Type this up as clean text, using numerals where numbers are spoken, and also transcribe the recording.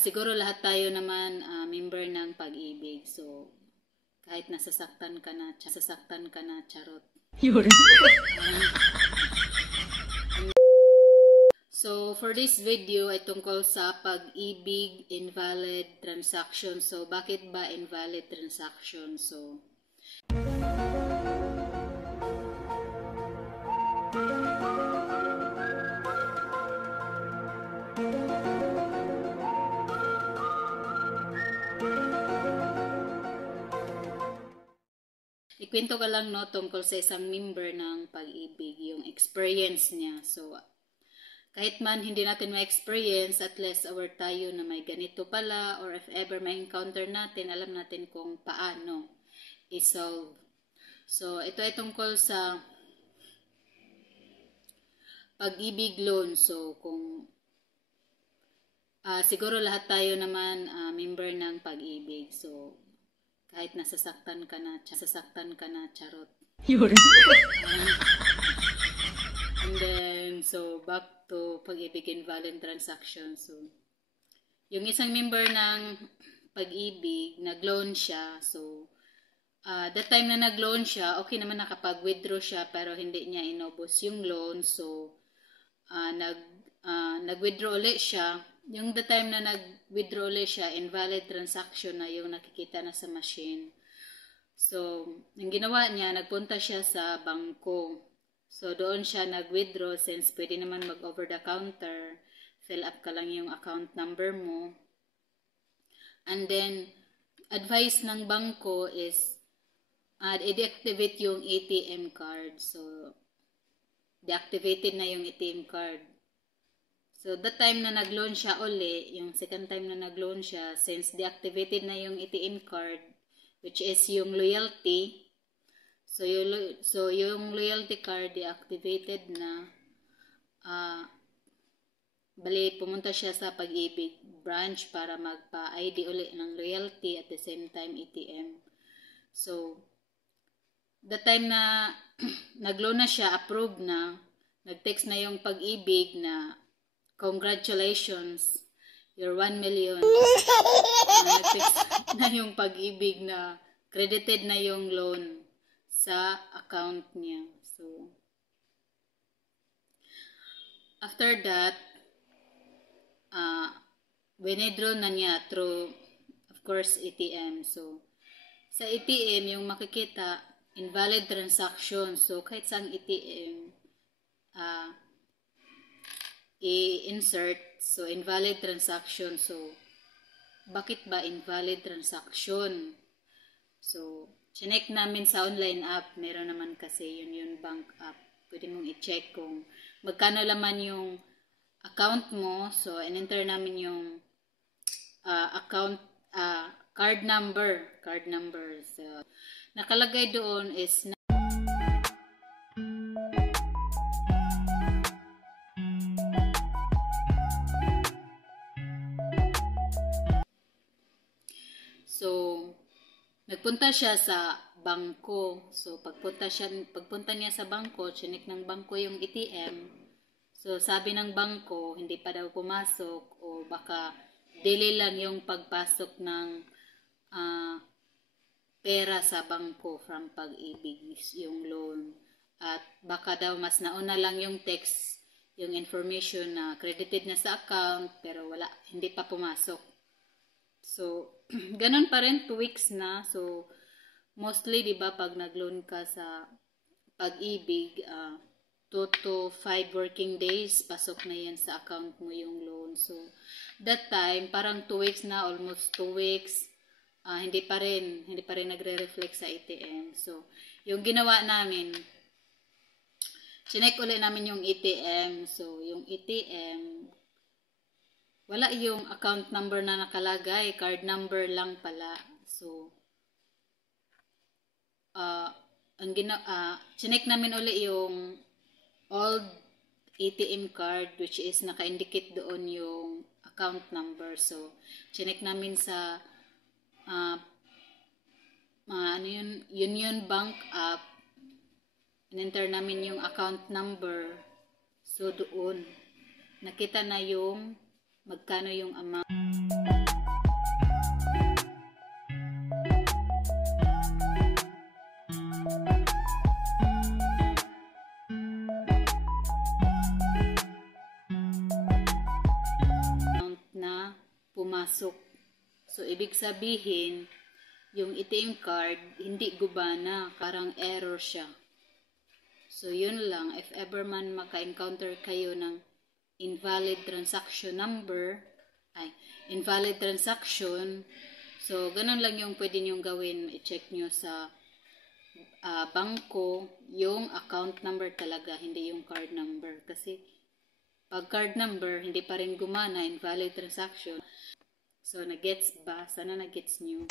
Siguro lahat tayo naman member ng Pag-ibig. So, kahit nasasaktan ka na, charot. Yun. So, for this video ay tungkol sa Pag-ibig invalid transaction. So, bakit ba invalid transaction? So, ikwento ka lang tungkol sa isang member ng Pag-ibig, yung experience niya. So, kahit man hindi natin ma-experience, at least aware tayo na may ganito pala, or if ever may encounter natin, alam natin kung paano i-solve. So, ito ay tungkol sa Pag-ibig loan. So, kung siguro lahat tayo naman member ng Pag-ibig. So, kahit nasasaktan ka na, charot. Yun. And then, so, back to Pag-ibig invalid transaction. So, yung isang member ng Pag-ibig, nag-loan siya. So, that time na nag-loan siya, okay naman nakapag-withdraw siya, pero hindi niya inubos yung loan. So, nag-withdraw ulit siya. Yung the time na nag-withdraw ulit siya, invalid transaction na yung nakikita na sa machine. So, ang ginawa niya, nagpunta siya sa bangko. So, doon siya nag-withdraw since pwede naman mag-over the counter. Fill up ka lang yung account number mo. And then, advice ng bangko is i-deactivate yung ATM card. So, deactivated na yung ATM card. So, that time na nag-loan siya uli, yung second time na nag-loan siya, since deactivated na yung ATM card, which is yung loyalty, so yung loyalty card deactivated na, bali, pumunta siya sa Pag-ibig branch para magpa-ID uli ng loyalty at the same time ATM. So, the time na nag-loan na siya, approved na, nag-text na yung Pag-ibig na congratulations, you're 1 million. Nag-text na yung Pag-ibig na credited na yung loan sa account niya. So, after that, withdraw na niya through, of course, ATM. So, sa ATM, yung makikita, invalid transaction. So, kahit saan ATM, i-insert. So, invalid transaction. So, bakit ba invalid transaction? So, chinek namin sa online app. Meron naman kasi yun bank app. Pwede mong i-check kung magkano laman yung account mo. So, in-enter namin yung account, card number. So, nakalagay doon is so, nagpunta siya sa bangko. So, pagpunta niya sa bangko, chinik ng bangko yung ATM. So, sabi ng bangko, hindi pa daw pumasok o baka delay lang yung pagpasok ng pera sa bangko from Pag-ibig, yung loan. At baka daw mas nauna lang yung text, yung information na credited na sa account, pero wala, hindi pa pumasok. So, ganun pa rin, 2 weeks na. So, mostly, di ba, pag nag-loan ka sa Pag-ibig, 2 to 5 working days, pasok na yan sa account mo yung loan. So, that time, parang 2 weeks na, almost 2 weeks, hindi pa rin nagre-reflect sa ATM. So, yung ginawa namin, chinek ulit namin yung ATM. So, yung ATM, wala yung account number na nakalagay, card number lang pala. So, chinek namin uli yung old ATM card, which is naka-indicate doon yung account number. So, chinek namin sa Union Bank app, in-enter namin yung account number. So, doon nakita na yung magkano yung amount. pumasok. So, ibig sabihin, yung ATM card, hindi gumana, parang error siya. So, yun lang. If ever man maka-encounter kayo ng invalid transaction number, invalid transaction, so, ganun lang yung pwede nyong gawin. I-check nyo sa bangko, yung account number talaga, hindi yung card number. Kasi, pag card number, hindi pa rin gumana, invalid transaction. So, nag-gets ba? Sana nag-gets nyo.